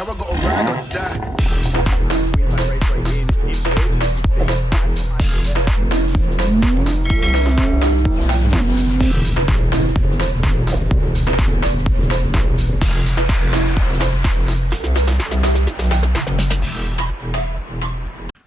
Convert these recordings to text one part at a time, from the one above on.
Now I gotta ride or die.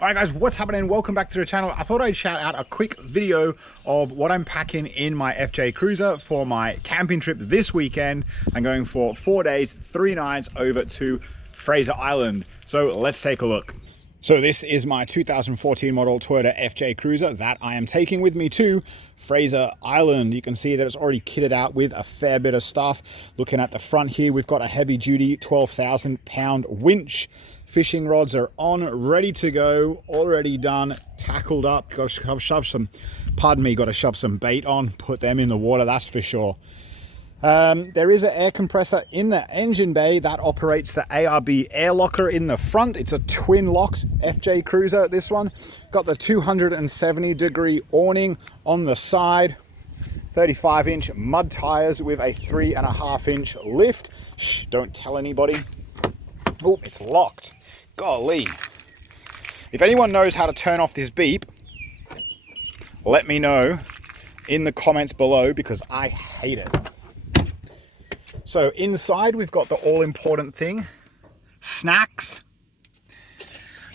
Alright guys, what's happening? Welcome back to the channel. I thought I'd shout out a quick video of what I'm packing in my FJ Cruiser for my camping trip this weekend. I'm going for 4 days, 3 nights over to Fraser Island. So let's take a look. So this is my 2014 model Toyota FJ Cruiser that I am taking with me to Fraser Island. You can see that it's already kitted out with a fair bit of stuff. Looking at the front here, we've got a heavy duty 12,000 pound winch. Fishing rods are on, ready to go, already done, tackled up. Got to shove some, pardon me, got to shove some bait on, put them in the water, that's for sure. There is an air compressor in the engine bay that operates the ARB air locker in the front. It's a twin locked FJ Cruiser, this one. Got the 270-degree awning on the side. 35-inch mud tires with a 3.5-inch lift. Shh, don't tell anybody. Oh, it's locked. Golly. If anyone knows how to turn off this beep, let me know in the comments below because I hate it. So inside we've got the all-important thing, snacks,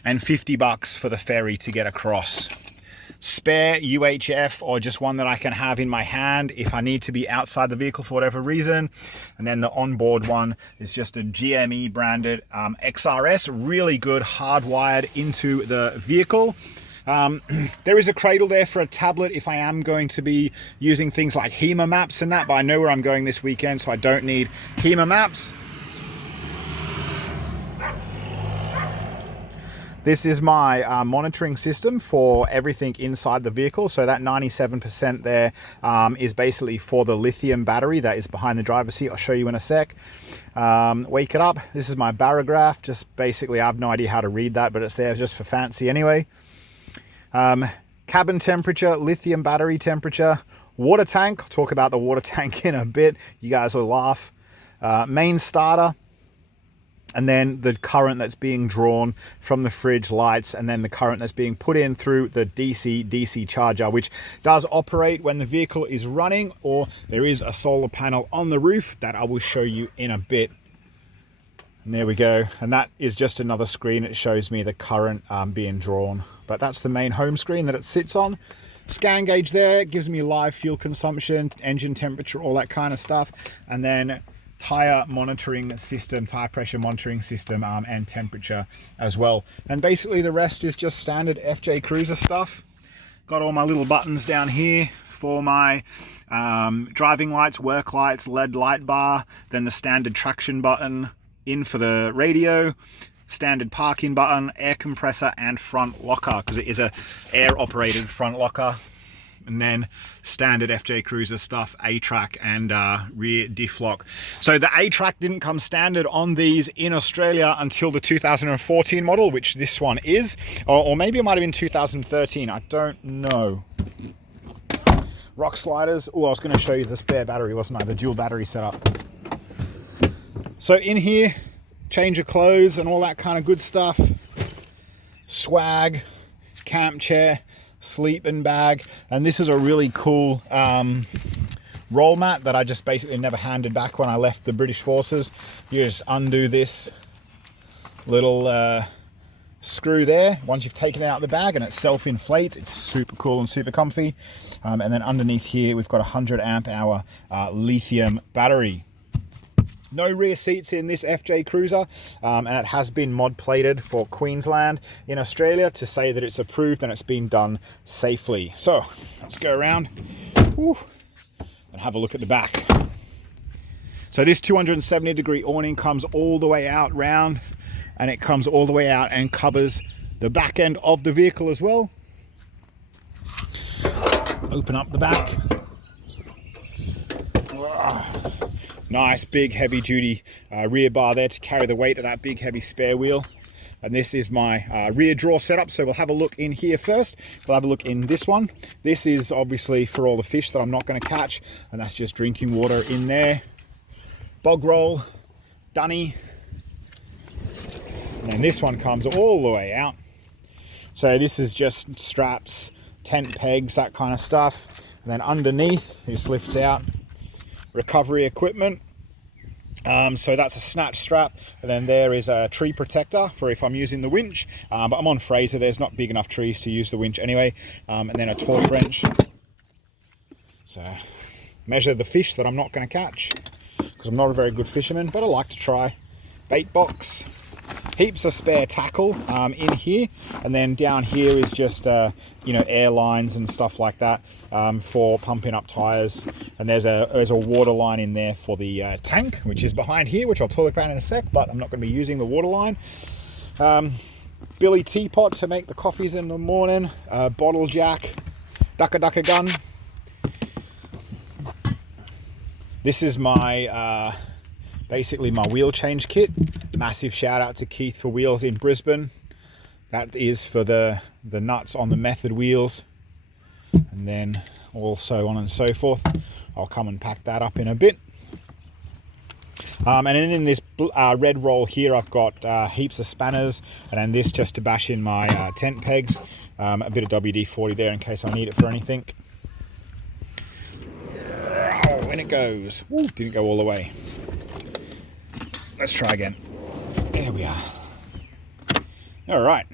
and 50 bucks for the ferry to get across. Spare UHF or just one that I can have in my hand if I need to be outside the vehicle for whatever reason. And then the onboard one is just a GME branded XRS, really good, hardwired into the vehicle. There is a cradle there for a tablet if I am going to be using things like HEMA maps and that, but I know where I'm going this weekend, so I don't need HEMA maps. This is my monitoring system for everything inside the vehicle. So that 97% there is basically for the lithium battery that is behind the driver's seat. I'll show you in a sec. Wake it up. This is my barograph. Just basically, I have no idea how to read that, but it's there just for fancy anyway. Cabin temperature, lithium battery temperature, water tank. I'll talk about the water tank in a bit. You guys will laugh. Main starter. And then the current that's being drawn from the fridge lights, and then the current that's being put in through the DC charger, which does operate when the vehicle is running, or there is a solar panel on the roof that I will show you in a bit. And there we go. And that is just another screen. It shows me the current being drawn. But that's the main home screen that it sits on. Scan gauge there, it gives me live fuel consumption, engine temperature, all that kind of stuff. And then tire monitoring system, tire pressure monitoring system, and temperature as well. And basically the rest is just standard FJ Cruiser stuff. Got all my little buttons down here for my driving lights, work lights, LED light bar, then the standard traction button in for the radio, standard parking button, air compressor, and front locker, because it is a air operated front locker. And then standard FJ Cruiser stuff, A-track and rear diff lock. So the A-track didn't come standard on these in Australia until the 2014 model, which this one is, or maybe it might have been 2013, I don't know. Rock sliders. Oh, I was going to show you the spare battery, wasn't I? The dual battery setup. So in here, change of clothes and all that kind of good stuff. Swag, camp chair, sleeping bag, and this is a really cool roll mat that I just basically never handed back when I left the British Forces. You just undo this little screw there once you've taken it out of the bag, and it self-inflates. It's super cool and super comfy. And then underneath here we've got a 100 amp hour lithium battery. No rear seats in this FJ Cruiser, and it has been mod plated for Queensland in Australia to say that it's approved and it's been done safely. So let's go around and have a look at the back. So this 270-degree awning comes all the way out round, and it comes all the way out and covers the back end of the vehicle as well. Open up the back. Nice big heavy duty rear bar there to carry the weight of that big heavy spare wheel. And this is my rear drawer setup. So we'll have a look in here first. We'll have a look in this one. This is obviously for all the fish that I'm not going to catch, and that's just drinking water in there. Bog roll, dunny, And then this one comes all the way out. So this is just straps, tent pegs, that kind of stuff. And then underneath, this lifts out recovery equipment. So that's a snatch strap, and then there is a tree protector for if I'm using the winch, but I'm on Fraser, there's not big enough trees to use the winch anyway. And then a torque wrench. So measure the fish that I'm not going to catch, because I'm not a very good fisherman, but I like to try. Bait box, heaps of spare tackle in here, and then down here is just you know, air lines and stuff like that for pumping up tires. And there's a water line in there for the tank, which is behind here, which I'll talk about in a sec, but I'm not going to be using the water line. Billy teapot to make the coffees in the morning, bottle jack, ducka gun. This is my basically my wheel change kit. Massive shout out to Keith for Wheels in Brisbane. That is for the nuts on the Method wheels, and then also on and so forth. I'll come and pack that up in a bit. And then in this red roll here, I've got heaps of spanners, and then this just to bash in my tent pegs. A bit of WD-40 there in case I need it for anything. Oh, in it goes. Woo, didn't go all the way. Let's try again. There we are. All right,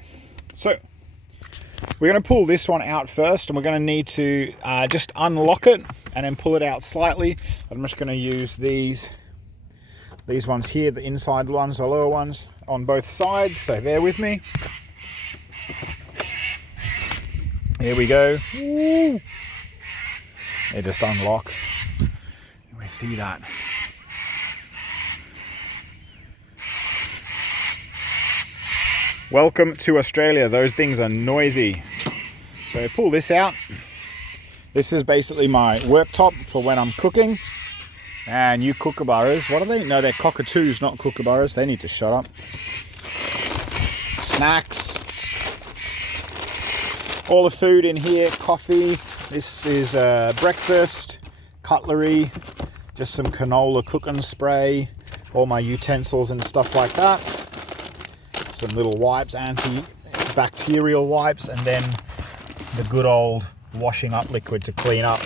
so we're going to pull this one out first, and we're going to need to just unlock it and then pull it out slightly. I'm just going to use these ones here, the inside ones, the lower ones on both sides, so bear with me. Here we go. Woo. They just unlock. We see that. Welcome to Australia. Those things are noisy. So pull this out. This is basically my worktop for when I'm cooking. And you kookaburras, what are they? No, they're cockatoos, not kookaburras. They need to shut up. Snacks. All the food in here, coffee. This is breakfast, cutlery, just some canola cooking spray, all my utensils and stuff like that. Some little wipes, antibacterial wipes, and then the good old washing up liquid to clean up.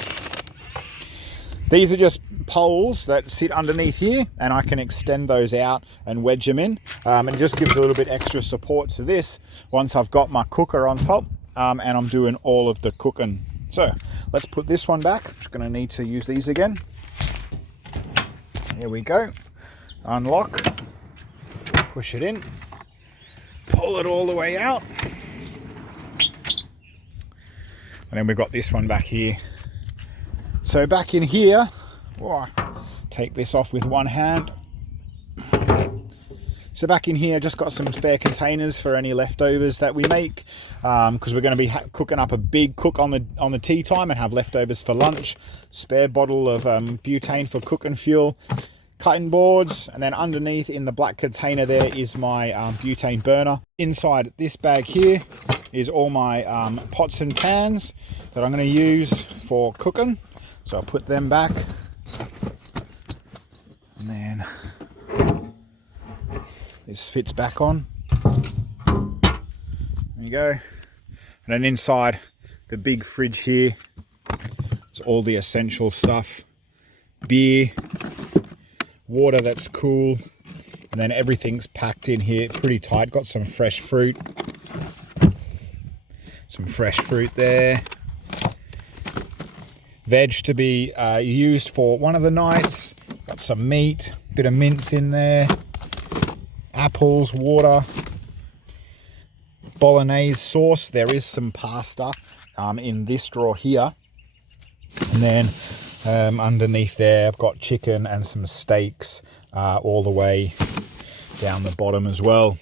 These are just poles that sit underneath here, and I can extend those out and wedge them in, and it just gives a little bit extra support to this once I've got my cooker on top, and I'm doing all of the cooking. So let's put this one back. I'm just going to need to use these again. Here we go. Unlock, push it in, pull it all the way out, and then we've got this one back here. So back in here, take this off with one hand. So back in here, just got some spare containers for any leftovers that we make, because we're going to be cooking up a big cook on the tea time and have leftovers for lunch. Spare bottle of butane for cooking fuel, cutting boards, and then underneath in the black container there is my butane burner. Inside this bag here is all my pots and pans that I'm going to use for cooking. So I'll put them back, and then this fits back on. There you go. And then inside the big fridge here is all the essential stuff. Beer, water that's cool, and then everything's packed in here pretty tight. Got some fresh fruit. Some fresh fruit there. Veg to be used for one of the nights. Got some meat, bit of mince in there. Apples, water, bolognese sauce. There is some pasta in this drawer here. And then underneath there, I've got chicken and some steaks all the way down the bottom as well.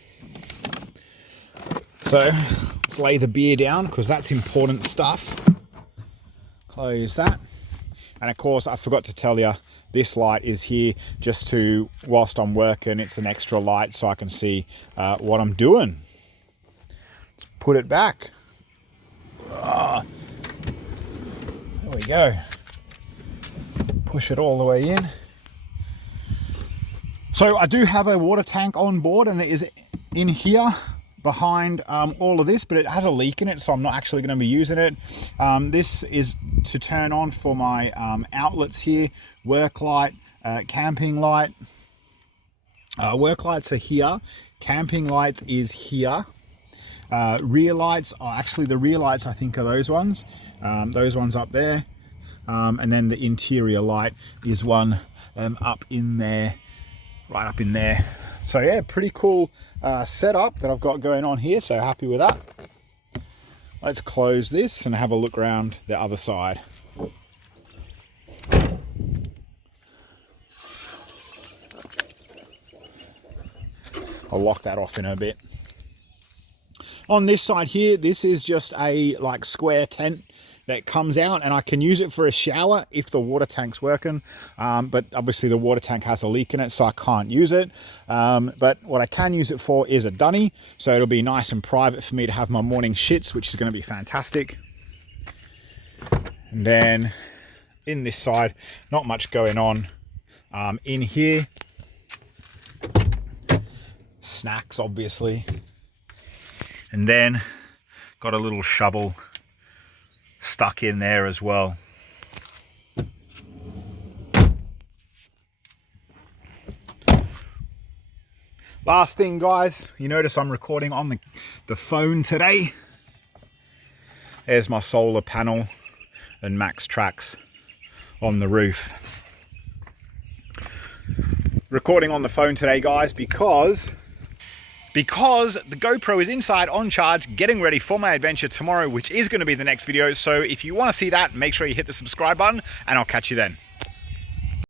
So let's lay the beer down, because that's important stuff. Close that. And of course, I forgot to tell you, this light is here just to, whilst I'm working, it's an extra light so I can see what I'm doing. Let's put it back. There we go. Push it all the way in. So I do have a water tank on board, and it is in here behind all of this, but it has a leak in it, so I'm not actually going to be using it. This is to turn on for my outlets here. Work light, camping light. Work lights are here. Camping light is here. Rear lights are actually, the rear lights I think are those ones up there. And then the interior light is one up in there, right up in there. So yeah, pretty cool setup that I've got going on here, so happy with that. Let's close this and have a look around the other side. I'll lock that off in a bit. On this side here, this is just a like square tent that comes out, and I can use it for a shower if the water tank's working, but obviously the water tank has a leak in it, so I can't use it. But what I can use it for is a dunny, so it'll be nice and private for me to have my morning shits, which is going to be fantastic. And then in this side, not much going on. In here, snacks obviously, and then got a little shovel stuck in there as well. Last thing, guys, you notice I'm recording on the phone today. There's my solar panel and Max Tracks on the roof. Recording on the phone today, guys, because the GoPro is inside on charge, getting ready for my adventure tomorrow, which is going to be the next video. So if you want to see that, make sure you hit the subscribe button, and I'll catch you then.